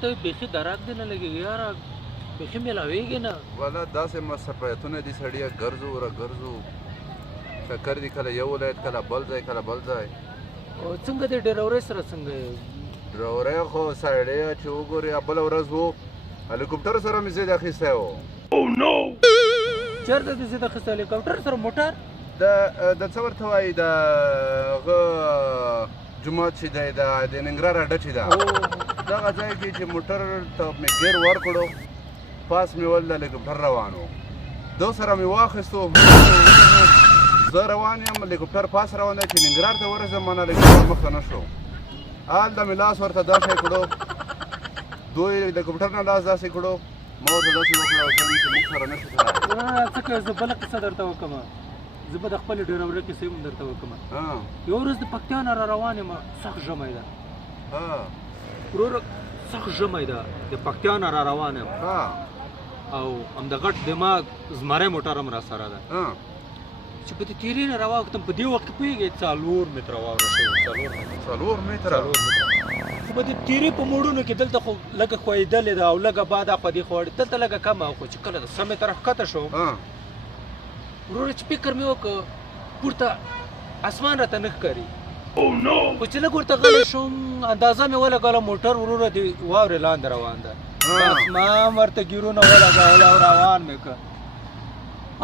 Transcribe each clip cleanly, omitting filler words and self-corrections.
ته بیخي درک دی نه لګېږي یاره بیخي میلاوېږي نه والا داسې مسافرتونه دي سړیه ګرځو را ګرځو چکر دي کله یو ولایت کله بل ځای کله بل ځای او څنګه دی ډریورۍ سره څنګه یې ډریورۍ خو سړی چې وګورې بله ورځ و هلیکوپټر سره مې زید اخیستی و چېرته دې زید اخیستی هلیکوپټر سره موټر د څه ورته وایي د هغه جومات چې دی د ننګرهار اډه چې ده دغه ځای کې چې موټر ته مې ګیر ورکړو پاس مې ول د هلیکوپټر روان و دو سره مې واخیستو زه روان یم هلیکوپټر پاس روان دی چې ننګرهار ته ورسېدم ما نه هلیکوپټر مخته نه شو هلته مې لاس ورته داسې کړو دوی هلیکوپټر نه لاس داسې کړو ما ورته داسې وکړه چې موږ سره نه شي څه که زه بله قصه درته وکړم زه به د خپلې ډریورۍ کیسې هم درته وکړم یوه ورځ د پکتیا نه را روان یم سخت ژمی ده وروره سخت ژمی ده د پکتیا نه را روان یم او همد غټ دماغ زمری موټر هم را سره ده چې په دې تیرې نه راواوښتم په دې وخت کې پوهېږې 4 متره واوره شوې 4 متره خو په دې تیرې په موړونو کې دلته خو لږه ښویېدلې ده او لږه باد اخوا دې خوا دلته لږه کمه خو چې کله د 100 متره ښکته شو وروره چې فکر مې وکړ پورته اسمان راته نه ښکاري خو چې لږ ورته غلی شوم اندازه مې ولګوله موټر وروره د واورې لاندې روان ده اسمان ورته ګیرونه ولګول او روان مې کړ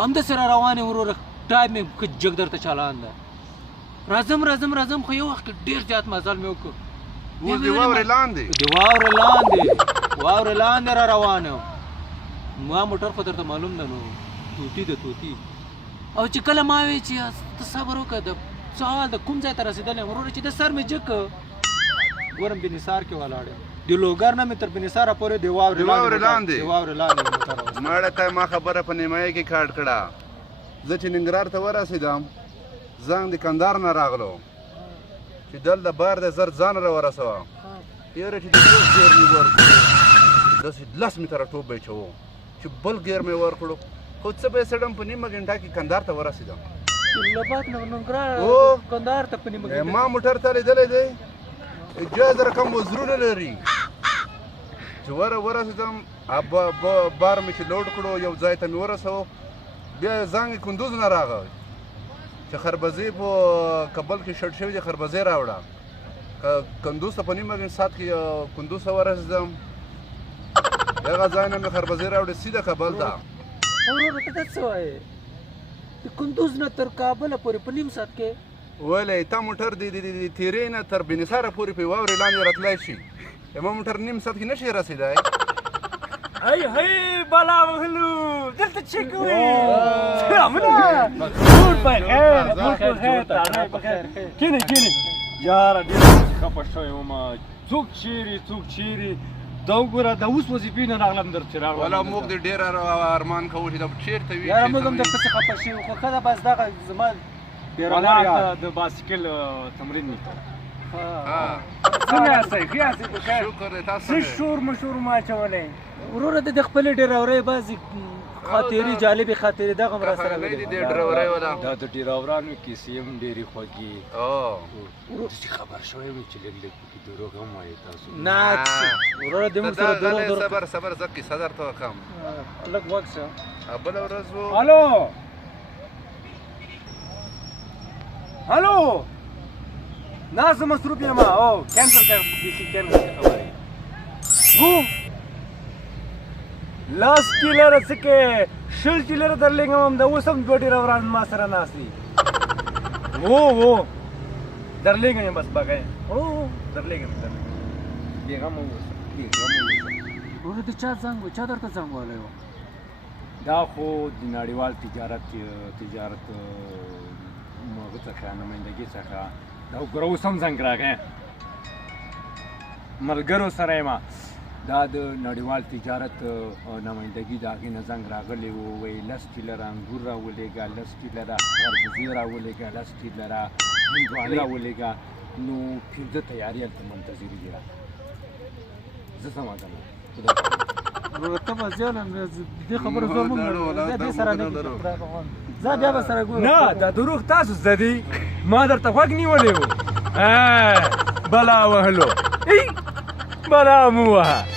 همداسې را روان یم وروره ټایپ مې ښه جګ درته چالان ده راځم خو یو وخت کې ډېر زیات مزل مې وکړ اوس د واورې لاندې واورې لاندې را روان یم ما موټر خو درته معلوم ده نو توتي او چې کله ما وی چې ته صبر وکړه د سوال د کوم ځای ته رسېدلی یم وروره چې د سر مې جګ کړ ګورم بنسار کې ولاړ یم د لوګر نه مې تر بنساره پورې د واورې لاندې ماړه ته ما خبره په نیمایي کې کاټ کړه زه چې ننګرهار ته ورسېدم زنګ د کندهار نه راغلو چې دلته بار د زر ځان را ورسوه یاره چې د یو ګیر مې ورکړو داسې 10 متره ټوپ به یې چوو چې بل ګیر مې ورکړو خو څه به یې سړم په نیمه ګنټه کې کندهار ته ورسېدم ما موټر ته لیدلی دی جایز رقم وزرونه لري چې ورسېدم بار مې چې لوډ کړو یو ځای ته مې ورسوه بیا زنګ کندوز نه راغی چې خربزې په کابل کې شټ شوي دي خربزې راوړه کندوز ته په نیمه ساعت کې کندوز ته ورسېدم هغه ځای نه مې خربزې راوړې سیده کابل ته وروره ته څه وایې د کندوز نه تر کابله پورې په نیم ساعت کې ولې تا موټر د تیرې نه تر بنساره پورې په واورې لاندې راتلی شي ما موټر نیم ساعت کې نشي رسېدی هی بالا وهلو دلته چې کوې کینې یاره ډېر خفه شوی ومه څوک چیرې دا وګوره د اوس وظیفې نه راغلم در چې راغلم والا موږ د ډېر ارمان کوو چې دا چېرته وي یاره موږ هم درپسې خفه شوي خو ښه ده بس دغه زما والا د باسکل تمرین مې کوم څنګه یاستئ ښه یاستئ په خیر شکر دی تاسو څه شور مشور ما اچولی وروره د خپلې ډریورۍ بعضې خاطرې جالبې خاطرې دغه هم را سره ویلي دی ډریورۍ والا دا د ډریورانو کیسې هم ډېرې خوږې چې خبر شوی وي چې لږ پکې دروغ هم وایي تاسو نه وروره د موږ سره دروغ صبر زه کیسه درته وکړم لږ وخت شه بله ورځ و هلو نه زه مصروف یم او کینسل کړه خبرې هو لاس کیلره څه کې شل کیلره درلېږم همدا اوس هم 2 ډریوران ما سره ناست دي و درلېږم یې بس بګی درلېږم بېغمه اوسه وروره د چا زنګ و چا درته زنګ وهلی و دا خو د نړیوال تجارت هغه څخه نمایندګۍ څخه دا وګوره اوس هم زنګ راغی ملګرو سره یم دا د نړیوال تجارت نمایندګي د هغې نه زنګ راغلی و وایي 10 کیلره انګور راولېږه 10 کیلره خربوزې راولېږه 10 کیلره هندواڼې راولېږه نو 15 تیارې هلته منتظرې دي راته زه سماګم وروره ته به زیاله دې خبره زور مونږ دې سره نه زه بیا به سره ګورم نه دا دروغ تاسو زده دي ما درته غوږ نیولی و بلا وهلو بلا مو وهه